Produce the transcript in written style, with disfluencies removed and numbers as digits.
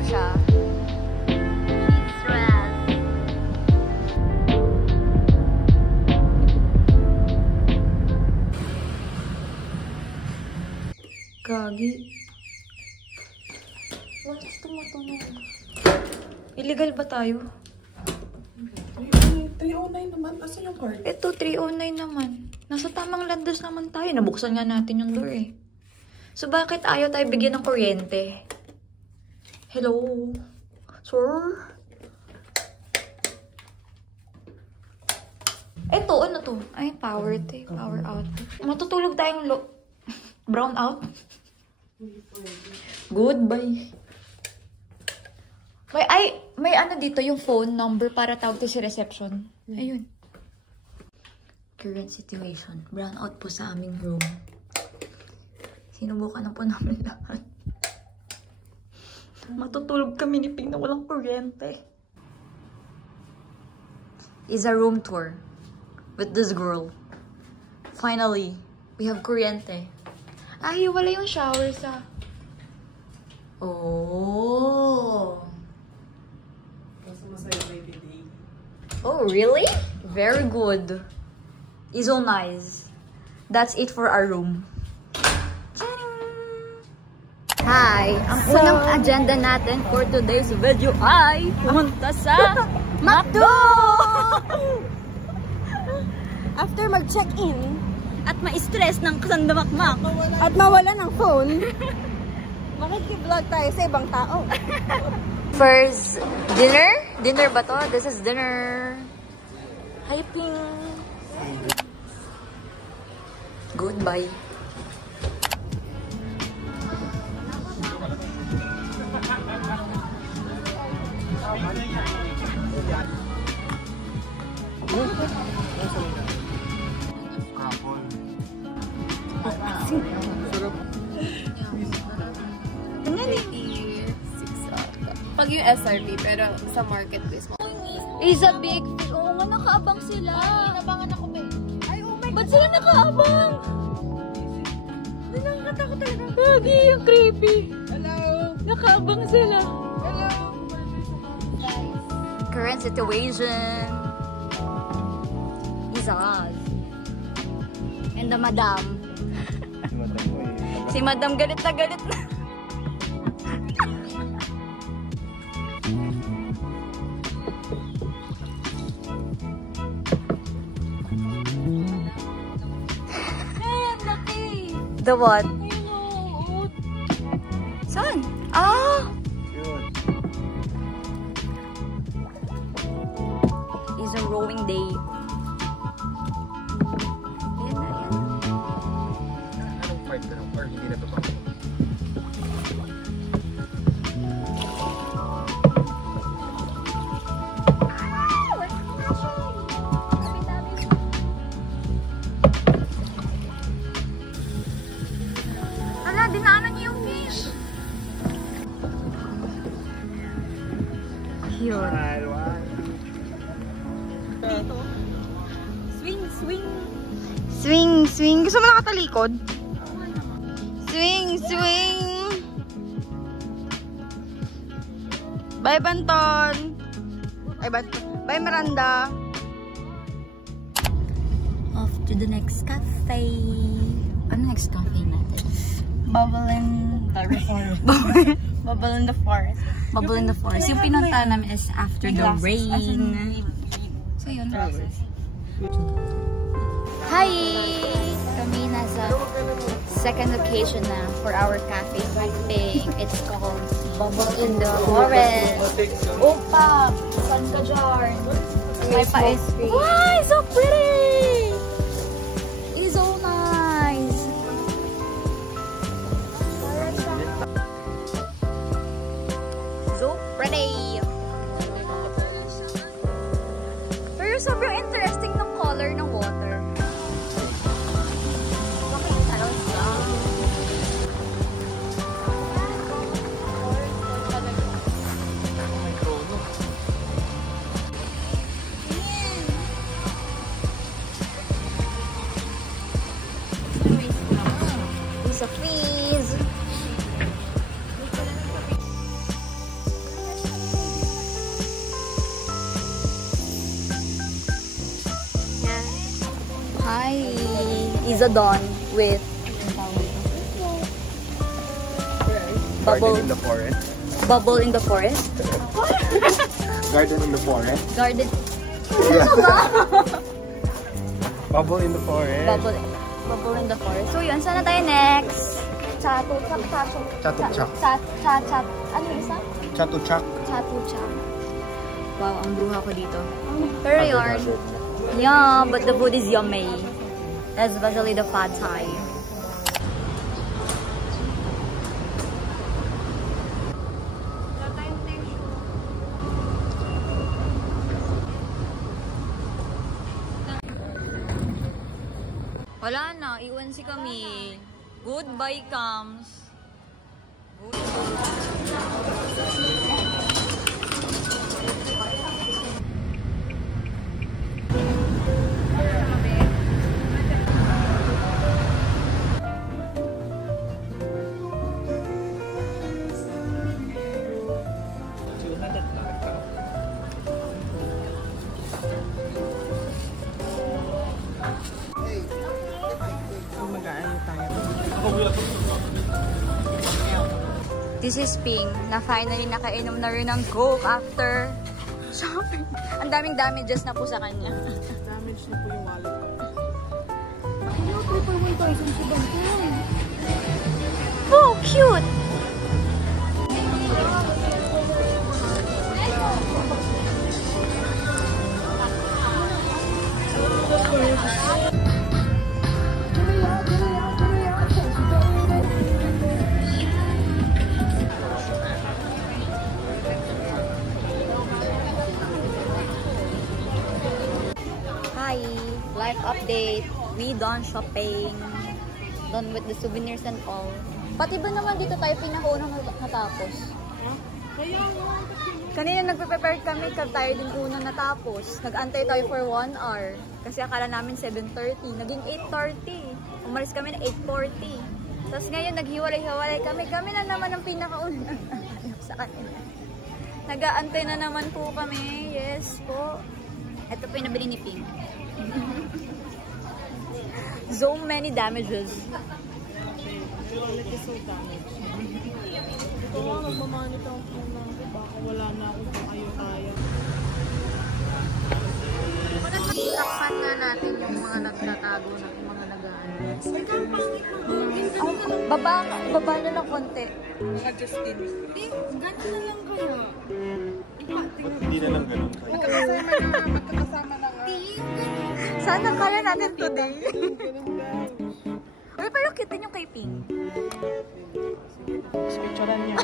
po siya. He's stressed. Gagi. Bakit tumutunog? Illegal ba tayo? 309 naman. Asan yung card? Ito, 309 naman. Nasa tamang landas naman tayo. Nabuksan nga natin yung door eh. So, bakit ayaw tayo bigyan ng kuryente? Hello? Sir? Ito, ano to? Ay, power to. Power out. Matutulog tayong brown out. Goodbye. May ano dito, yung phone number para tawag to si reception. Ayun. Current situation. Brown out po sa aming room. Sinubukan na po namin lahat. Matutulog kami ni Ping na walang kuryente. Is a room tour with this girl. Finally, we have kuryente. Ay, wala yung shower sa... Oh. Oh, really? Very good. Is so nice. That's it for our room. Hi! Ang unang agenda natin for today's video ay pumunta sa McDo! After mag-check-in At ma-stress ng sandamakmak. at mawala ng phone, makikivlog tayo sa ibang tao. First, dinner? Dinner ba to? This is dinner. Hi, Ping. Goodbye. Pag yung SRP, pero sa marketplace mo. Is a big fish. Oo nga, nakaabang sila. Inabangan ako, be. Ay, oh my Ba't sila nakaabang? Nakakatakot talaga. Lagi yung creepy. Hello. Nakaabang sila. Hello. Current situation is us. And the madam. Si madam galit na galit na. The what? Saan? Ah! It's a rowing day. Ayan na, ayan. Anong part na ng park? Hindi na ito pa. Ala, dinaanan niyo yung fish. Cute. Swing, swing. Swing, swing. Gusto mo nakatalikod? Swing, swing. Bye, Banton. Ay, Banton. Bye, Miranda. Off to the next cafe. Ano next cafe natin? Bubble in the forest. Bubble in the forest. Bubble in the Forest. Yung pinunta namin is after the rain. So yun. Hi! Kami nasa second location na for our cafe hopping. It's called Bubble in the Forest. Opa! Saan ka dyan? May pa-ice cream. Wow! So pretty! It's so nice! So pretty! Pero sobrang interesting ng color ng water. pizza done with Garden in the forest. bubble in the forest. Garden in the forest. Garden. Bubble in the forest. Bubble in the forest. So yun, sana tayo next? Chatuchak. Ano yung isa? Chatuchak. Chatuchak. Wow, ang bruha ko dito. Pero yun. Yeah, but the food is yummy. Especially the pad thai. Wala na, iwan si kami. Goodbye comes. This is Ping, na finally nakainom na rin ng Coke after shopping. Ang daming damages na po sa kanya. Damage na po yung wallet ko. Oh, cute! Hi, life update. We done shopping. Done with the souvenirs and all. Pati ba naman dito tayo pinakaunang natapos? Kanina nagpe-prepare kami, tayo din unang natapos. Nag-antay tayo for 1 hour. Kasi akala namin 7:30. Naging 8:30. Umalis kami na 8:40. Tapos ngayon naghiwalay-hiwalay kami. Kami na naman ang pinakaunang sa kanila. Nag-aantay na naman po kami. Yes po. Ito po yung nabili ni Pink. So many damages. Wallet is so damaged. Ito nga, magmamanito ang phone lang ko. Baka wala na ako kung ayaw-kaya. Takpan na natin yung mga nagtatago na mga nag-aano. Baba na ng konti. Mga Justin. Ganun na lang kaya. Hindi na lang ganun. Magkakasama na nga. Sana kaya natin today. Ganun daw. Uy, pero cute din yung kay Pink. Picturean niya.